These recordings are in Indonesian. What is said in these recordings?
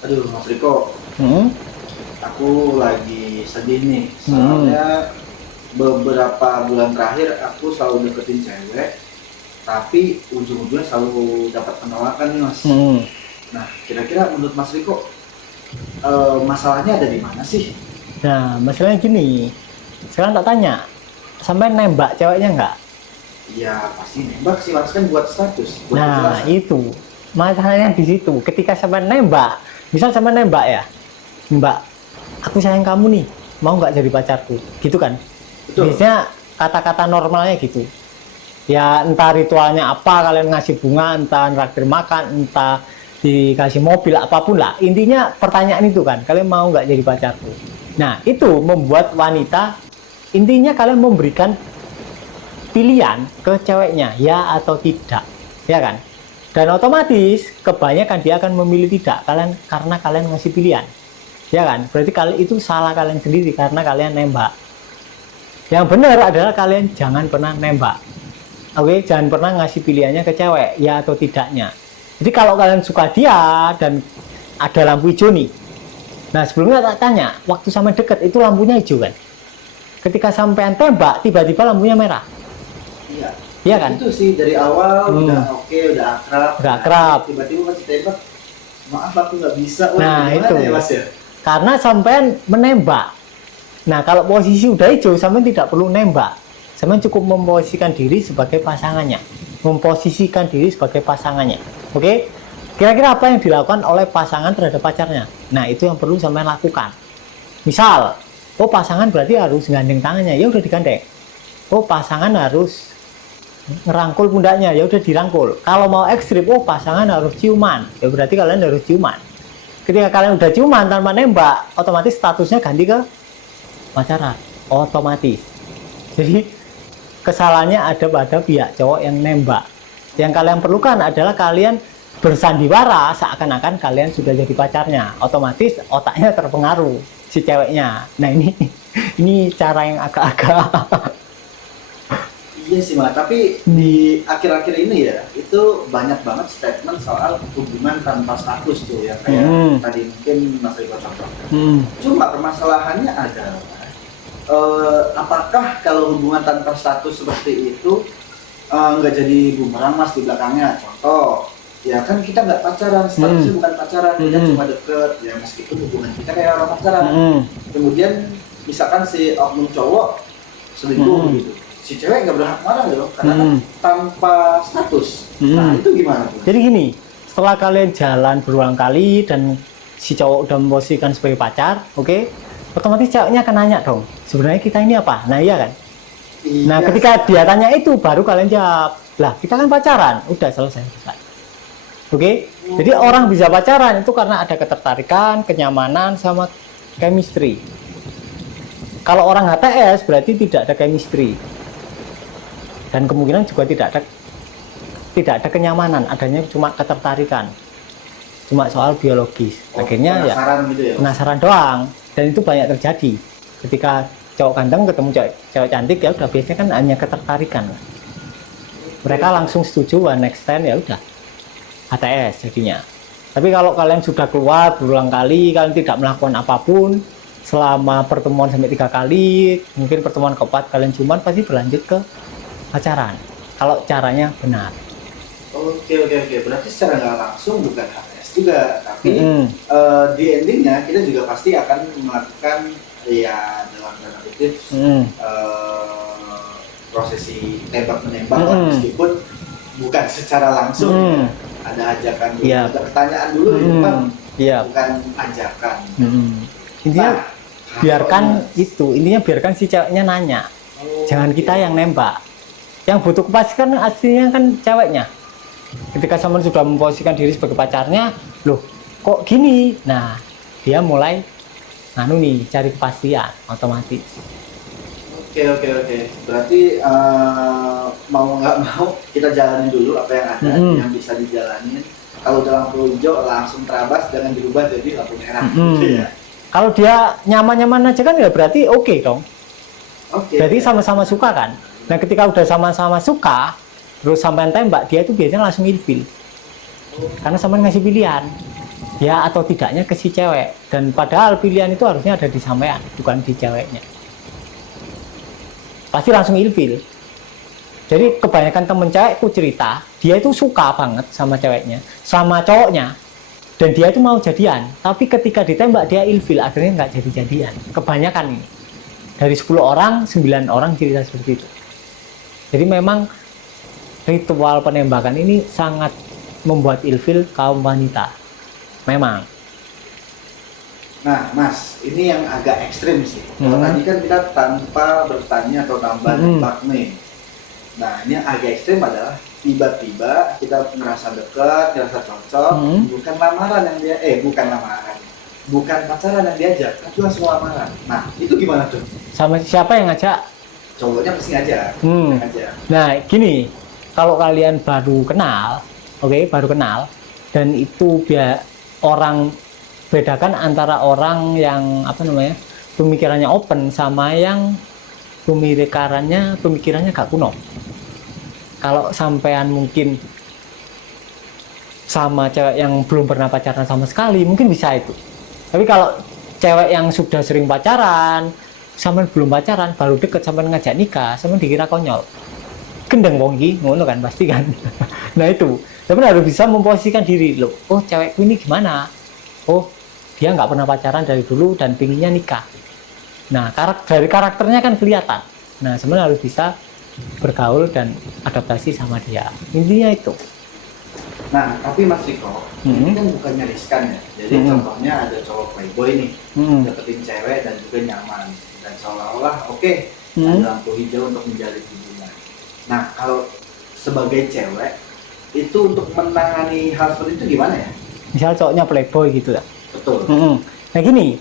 Aduh, Mas Riko, Hmm? aku lagi sedih nih. Soalnya beberapa bulan terakhir aku selalu deketin cewek, tapi ujung-ujungnya selalu dapat penolakan nih, Mas. Hmm. Nah, kira-kira menurut Mas Riko, masalahnya ada di mana sih? Nah, masalahnya gini. Sekarang tak tanya, sampai nembak ceweknya nggak? Ya, pasti nembak sih, Mas. Kan buat status, buat Nah, kejelasan. itu. Masalahnya di situ. Ketika sampai nembak, misal sampai nembak ya, Mbak, aku sayang kamu nih, mau nggak jadi pacarku? Gitu kan? Betul. Biasanya kata-kata normalnya gitu. Ya entah ritualnya apa, kalian ngasih bunga, entah traktir makan, entah dikasih mobil, apapun lah. Intinya pertanyaan itu kan, kalian mau nggak jadi pacarku? Nah, itu membuat wanita, intinya kalian memberikan pilihan ke ceweknya, ya atau tidak. Ya kan? Dan otomatis kebanyakan dia akan memilih tidak, karena kalian ngasih pilihan. Ya kan? Berarti kalian itu salah kalian sendiri karena kalian nembak. Yang benar adalah kalian jangan pernah nembak. Oke, jangan pernah ngasih pilihannya ke cewek, ya atau tidaknya. Jadi kalau kalian suka dia dan ada lampu hijau nih. Nah, sebelumnya tak tanya, waktu sampai deket itu lampunya hijau kan? Ketika sampean tembak, tiba-tiba lampunya merah. Iya. Iya kan? Itu sih dari awal udah Hmm, oke, udah akrab, udah udah asik. akrab. Tiba-tiba masih tembak. Maaf, aku nggak bisa. Wah, Nah, gimana itu. ya, Mas ya? Karena sampean menembak. Nah, kalau posisi udah hijau, sampean tidak perlu nembak. Sampean cukup memposisikan diri sebagai pasangannya. Memposisikan diri sebagai pasangannya. Oke? Kira-kira apa yang dilakukan oleh pasangan terhadap pacarnya? Nah, itu yang perlu sampean lakukan. Misal, oh pasangan berarti harus gandeng tangannya, ya udah digandeng. Oh pasangan harus ngerangkul pundaknya, ya udah dirangkul. Kalau mau ekstrim, oh pasangan harus ciuman, ya berarti kalian harus ciuman. Ketika kalian udah ciuman tanpa nembak, otomatis statusnya ganti ke pacaran, otomatis. Jadi kesalahannya ada pada pihak cowok yang nembak. Yang kalian perlukan adalah kalian bersandiwara seakan-akan kalian sudah jadi pacarnya. Otomatis otaknya terpengaruh si ceweknya. Nah ini ini cara yang agak-agak Iya sih, Mas. Tapi di akhir-akhir ini ya, itu banyak banget statement soal hubungan tanpa status tuh, yang kayak hmm, tadi mungkin Mas Riko contohkan. hmm, Cuma permasalahannya adalah, apakah kalau hubungan tanpa status seperti itu nggak jadi bumerang, Mas, di belakangnya? Contoh, ya kan kita nggak pacaran, statusnya bukan pacaran, kita hmm, cuma deket, ya meskipun hubungan kita kayak orang pacaran. hmm, Kemudian misalkan si oknum cowok selingkuh hmm, gitu, si cewek nggak berhak marah loh, karena kan hmm, tanpa status. Nah, hmm. itu gimana tuh? Jadi gini, setelah kalian jalan berulang kali dan si cowok udah memposisikan sebagai pacar, oke, otomatis ceweknya akan nanya dong, sebenarnya kita ini apa? Nah iya kan? Nah Iya sih. ketika dia tanya itu, baru kalian jawab, lah kita kan pacaran, udah selesai. Oke, jadi orang bisa pacaran itu karena ada ketertarikan, kenyamanan, sama chemistry. Kalau orang HTS berarti tidak ada chemistry dan kemungkinan juga tidak ada kenyamanan, adanya cuma ketertarikan, cuma soal biologis. Oh, Akhirnya ya penasaran gitu ya, Mas? penasaran doang, dan itu banyak terjadi ketika cowok ganteng ketemu cewek cantik, ya udah biasanya kan hanya ketertarikan, mereka langsung setuju one next time, ya udah HTS jadinya. Tapi kalau kalian sudah keluar berulang kali, kalian tidak melakukan apapun selama pertemuan sampai 3 kali, mungkin pertemuan keempat kalian cuman pasti berlanjut ke pacaran. Kalau caranya benar. Oke, oke, oke. Berarti secara nggak langsung bukan HTS juga, tapi Mm-mm. di endingnya kita juga pasti akan melakukan, ya dalam tanda kutip, Mm-mm. prosesi tembak menembak lah, Mm-mm. meskipun bukan secara langsung Mm-mm. ya. Ada ajakan dulu, Iya. ada pertanyaan dulu di depan, Iya. bukan ajakan. Mm-mm. Intinya Nah, biarkan kalau intinya biarkan si ceweknya nanya. Jangan kita yang nembak. Yang butuh kepastian aslinya kan ceweknya. Ketika sama sudah memposisikan diri sebagai pacarnya, loh kok gini? Nah, dia mulai nih cari kepastian otomatis. Oke, oke, oke. Berarti mau nggak mau kita jalanin dulu apa yang ada, yang bisa dijalanin. Kalau udah lampu hijau langsung terabas, jangan dirubah jadi lampu merah. Gitu ya. Kalau dia nyaman-nyaman aja kan ya berarti oke dong. Oke. Berarti sama-sama suka kan. Nah ketika udah sama-sama suka, terus sampai tembak, dia itu biasanya langsung ilfil. Karena sama ngasih pilihan. ya atau tidaknya ke si cewek. Dan padahal pilihan itu harusnya ada di sampean, bukan di ceweknya. Pasti langsung ilfil. Jadi kebanyakan temen cewekku cerita, dia itu suka banget sama ceweknya, sama cowoknya, dan dia itu mau jadian. Tapi ketika ditembak dia ilfil, akhirnya nggak jadi-jadian. Kebanyakan ini. Dari 10 orang, 9 orang cerita seperti itu. Jadi memang ritual penembakan ini sangat membuat ilfil kaum wanita. Memang. Nah, Mas, ini yang agak ekstrim sih. Kalau tadi kan kita tanpa bertanya atau tanpa nembak nih. Nah, ini yang agak ekstrim adalah tiba-tiba kita ngerasa dekat, ngerasa cocok, bukan lamaran yang dia, bukan lamaran, bukan pacaran yang diajak, tapi langsung lamaran. Nah, itu gimana tuh? Sama siapa yang ngajak? Cowoknya pasti ngajak. Ngajak. Nah, gini, kalau kalian baru kenal, baru kenal, dan itu biar orang bedakan antara orang yang pemikirannya open sama yang pemikirannya gak kuno. Kalau sampean mungkin sama cewek yang belum pernah pacaran sama sekali, mungkin bisa itu. Tapi kalau cewek yang sudah sering pacaran, sampean belum pacaran, baru deket sampean ngajak nikah, sampean dikira konyol. Gendeng wong iki, ngono kan pasti kan. Nah itu, sampean harus bisa memposisikan diri loh. Oh, cewekku ini gimana? Oh, dia nggak pernah pacaran dari dulu dan pinginnya nikah. Nah, dari karakternya kan kelihatan. Nah, sebenarnya harus bisa bergaul dan adaptasi sama dia. Intinya itu. Nah, tapi Mas Riko, ini kan bukannya riskan ya. Jadi contohnya ada cowok playboy nih, deketin cewek dan juga nyaman. Dan seolah-olah ada lampu hijau untuk menjalin hubungan. Nah, kalau sebagai cewek, itu untuk menangani hal seperti itu gimana ya? Misal cowoknya playboy gitu ya. Betul. Nah gini,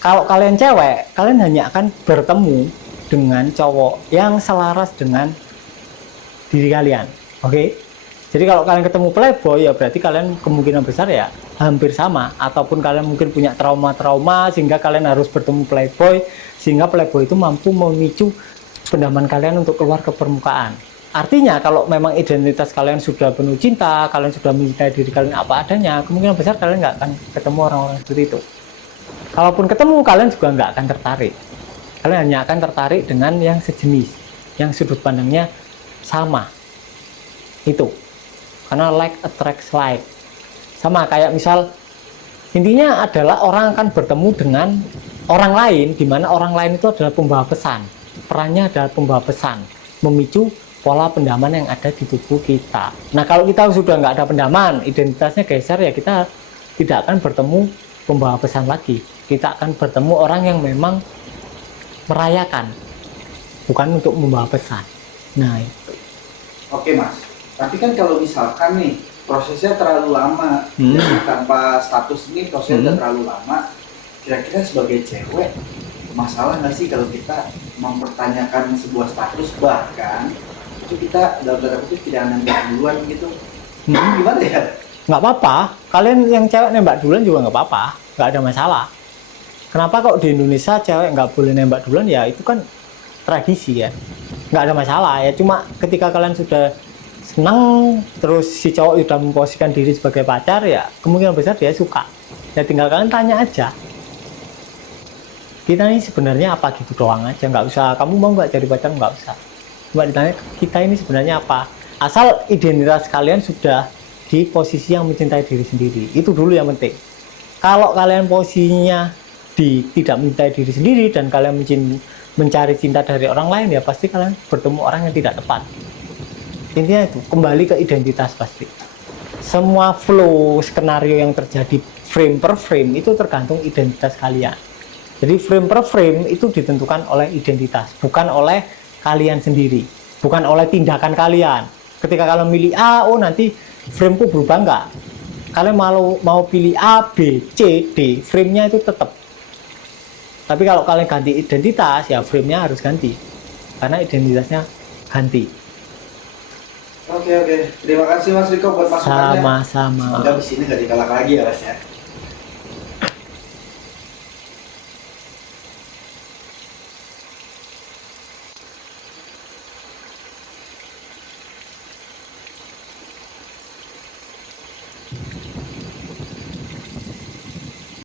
kalau kalian cewek, kalian hanya akan bertemu dengan cowok yang selaras dengan diri kalian. Jadi kalau kalian ketemu playboy, ya berarti kalian kemungkinan besar ya hampir sama. Ataupun kalian mungkin punya trauma-trauma sehingga kalian harus bertemu playboy, sehingga playboy itu mampu memicu pendaman kalian untuk keluar ke permukaan. Artinya kalau memang identitas kalian sudah penuh cinta, kalian sudah mencintai diri kalian apa adanya, kemungkinan besar kalian nggak akan ketemu orang-orang seperti itu. Kalaupun ketemu, kalian juga nggak akan tertarik. Kalian hanya akan tertarik dengan yang sejenis, yang sudut pandangnya sama. Itu. Karena like attracts like. Sama kayak misal, intinya adalah orang akan bertemu dengan orang lain, di mana orang lain itu adalah pembawa pesan. Perannya adalah pembawa pesan, memicu pola pendaman yang ada di tubuh kita. Nah, kalau kita sudah nggak ada pendaman, identitasnya geser, ya kita tidak akan bertemu pembawa pesan lagi. Kita akan bertemu orang yang memang merayakan, bukan untuk membawa pesan. Nah, itu. Oke, Mas. Tapi kan kalau misalkan nih, prosesnya terlalu lama, tanpa status ini prosesnya terlalu lama, kira-kira sebagai cewek, masalah nggak sih kalau kita mempertanyakan sebuah status, bahkan itu kita dalam tanda kutip tidak nembak duluan gitu. Gimana ya? Nggak apa-apa, kalian yang cewek nembak duluan juga nggak apa-apa, nggak ada masalah. Kenapa kok di Indonesia cewek nggak boleh nembak duluan? Ya itu kan tradisi ya, nggak ada masalah ya. Cuma ketika kalian sudah senang, terus si cowok sudah memposisikan diri sebagai pacar, ya kemungkinan besar dia suka. Ya tinggal kalian tanya aja, kita ini sebenarnya apa gitu doang aja, nggak usah kamu mau nggak jadi pacar, nggak usah. Cuma ditanya kita ini sebenarnya apa, asal identitas kalian sudah di posisi yang mencintai diri sendiri, itu dulu yang penting. Kalau kalian posisinya tidak mencintai diri sendiri dan kalian mencari cinta dari orang lain, ya pasti kalian bertemu orang yang tidak tepat. Intinya itu, kembali ke identitas pasti. Semua flow skenario yang terjadi frame per frame itu tergantung identitas kalian. Jadi frame per frame itu ditentukan oleh identitas, bukan oleh kalian sendiri, bukan oleh tindakan kalian. Ketika kalian milih A, oh nanti frameku berubah enggak? Kalian mau pilih A, B, C, D, framenya itu tetap. Tapi kalau kalian ganti identitas, ya framenya harus ganti, karena identitasnya ganti. Oke. Terima kasih Mas Riko buat masukannya. Sama-sama. Semoga di sini nggak dikalak lagi ya Mas ya.